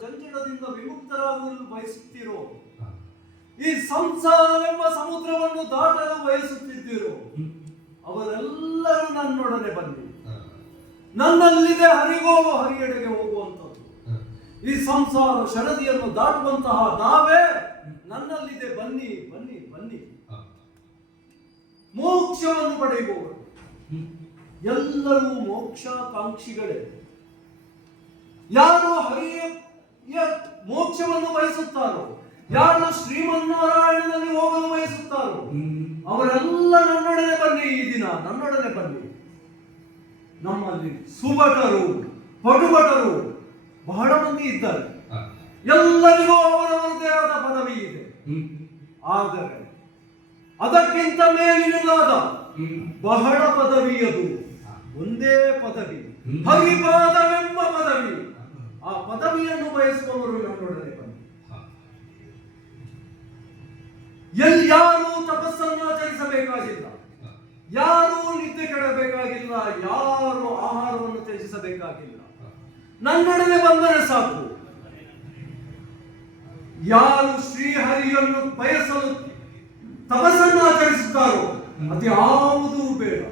ಜಂಜಡದಿಂದ ವಿಮುಕ್ತರಾಗಲು ಬಯಸುತ್ತೀರೋ, ಈ ಸಂಸಾರವೆಂಬ ಸಮುದ್ರವನ್ನು ದಾಟಲು ಬಯಸುತ್ತಿದ್ದೀರೋ, ಅವರೆಲ್ಲರೂ ನನ್ನೊಡನೆ ಬನ್ನಿ. ನನ್ನಲ್ಲಿದೆ ಹರಿಗೋವು ಹರಿಯೆಡೆಗೆ ಹೋಗುವಂಥದ್ದು. ಈ ಸಂಸಾರ ಶರದಿಯನ್ನು ದಾಟುವಂತಹ ನಾವೇ ನನ್ನಲ್ಲಿದೆ, ಬನ್ನಿ ಬನ್ನಿ ಬನ್ನಿ. ಮೋಕ್ಷವನ್ನು ಪಡೆಯುವವರು ಎಲ್ಲರೂ ಮೋಕ್ಷಾಕಾಂಕ್ಷಿಗಳೇ. ಯಾರು ಹರಿಯ ಮೋಕ್ಷವನ್ನು ಬಯಸುತ್ತಾರೋ, ಯಾರು ಶ್ರೀಮನ್ನಾರಾಯಣನಲ್ಲಿ ಹೋಗಲು ಬಯಸುತ್ತಾರೋ, ಅವರೆಲ್ಲ ನನ್ನೊಡನೆ ಬನ್ನಿ. ಈ ದಿನ ನನ್ನೊಡನೆ ಬನ್ನಿ. ನಮ್ಮಲ್ಲಿ ಸುಭಟರು ಪಟುಭಟರು ಬಹಳ ಮಂದಿ ಇದ್ದಾರೆ. ಎಲ್ಲರಿಗೂ ಅವರವರದೇ ಆದ ಪದವಿ ಇದೆ. ಆದರೆ ಅದಕ್ಕಿಂತ ಮೇಲಿನದಾದ ಬಹಳ ಪದವಿಯದು ಒಂದೇ ಪದವಿ, ಹರಿಪಾದವೆಂಬ ಪದವಿ. ಆ ಪದವಿಯನ್ನು ಬಯಸುವವರು ನನ್ನೊಡನೆ ಬನ್ನಿ. ಯಾರೂ ತಪಸ್ಸನ್ನು ಆಚರಿಸಬೇಕಾಗಿಲ್ಲ, ಯಾರೂ ನಿದ್ದೆ ಕೆಡಬೇಕಾಗಿಲ್ಲ, ಯಾರು ಆಹಾರವನ್ನು ತ್ಯಜಿಸಬೇಕಾಗಿಲ್ಲ. ನನ್ನೊಡನೆ ಬಂದರೆ ಸಾಕು. ಯಾರು ಶ್ರೀಹರಿಯನ್ನು ಬಯಸಲು ತಪಸ್ಸನ್ನು ಆಚರಿಸುತ್ತಾರೋ ಅದು ಯಾವುದೂ ಬೇಡ.